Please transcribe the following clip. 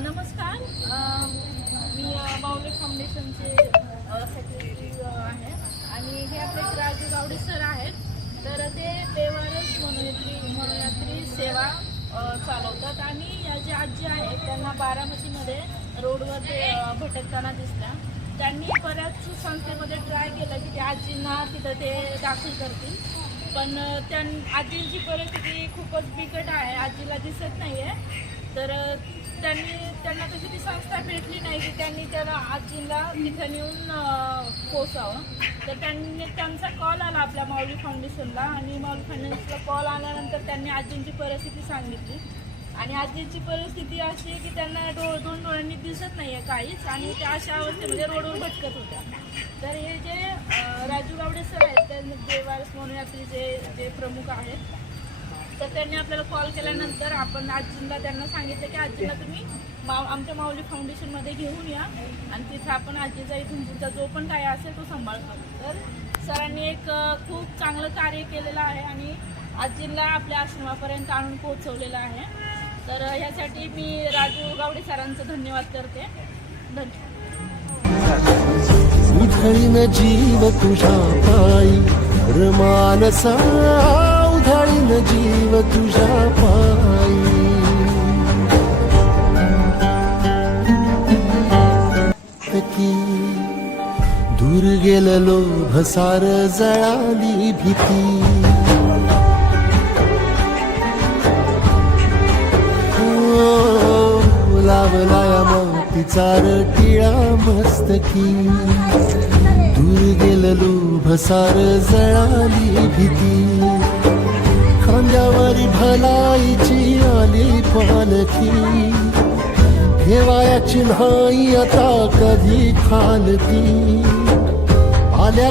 नमस्कार. मी अ, फाउंडेशनचे सेक्रेटरी आहे. आणि हे आपले राजू गावडे सर आहेत. तर ते देवारस मनोयात्री मनोयात्री सेवा चालवतात. आणि या जे आजी आहेत त्यांना बारामतीमध्ये रोडवर ते भटकताना दिसल्या. त्यांनी बऱ्याच संस्थेमध्ये ट्राय केलं की त्या आजींना तिथं ते दाखल करतील. पण त्या त्यां परिस्थिती खूपच बिकट आहे. आजीला दिसत नाही आहे तर त्यांनी भेटली नाही की त्यांनी त्याला आजीला तिथं नेऊन पोचावं तर त्यांनी त्यांचा कॉल आला आपल्या माऊली फाउंडेशनला आणि माऊली फाउंडेशनला कॉल आल्यानंतर त्यांनी आजींची परिस्थिती सांगितली. आणि आजीची परिस्थिती अशी आहे की त्यांना डो दोन डोळ्यांनी दिसत नाही आहे काहीच आणि त्या अशा अवस्थेमध्ये रोडवर भटकत होत्या. तर हे जे राजू गावडे सर आहेत त्यांनी म्हणून जे जे प्रमुख आहेत तर त्यांनी आपल्याला कॉल केल्यानंतर आपण आजींना त्यांना सांगितलं की आजीला तुम्ही माव आमच्या माऊली फाउंडेशनमध्ये घेऊन या आणि तिथं आपण आजीचा इथून पुढचा जो पण काय असेल तो सांभाळतो तर सरांनी एक खूप चांगलं कार्य केलेलं आहे आणि आजींना आपल्या आश्रमापर्यंत आणून पोहोचवलेलं आहे. तर ह्यासाठी मी राजू गावडे सरांचं धन्यवाद करते. धन्यवाद जीव तुझा पायी रमानसा जीव तुझ्या पायी. दूर गेलेलो भसार जळाली भीती. हो, लावला लावलाया मातीचार टिळा मस्तकी. दूर गेलेलो भसार जळाली भीती. खांद्यावरी आली पालखी. ठेवायाची नाही आता कधी खालती? आल्या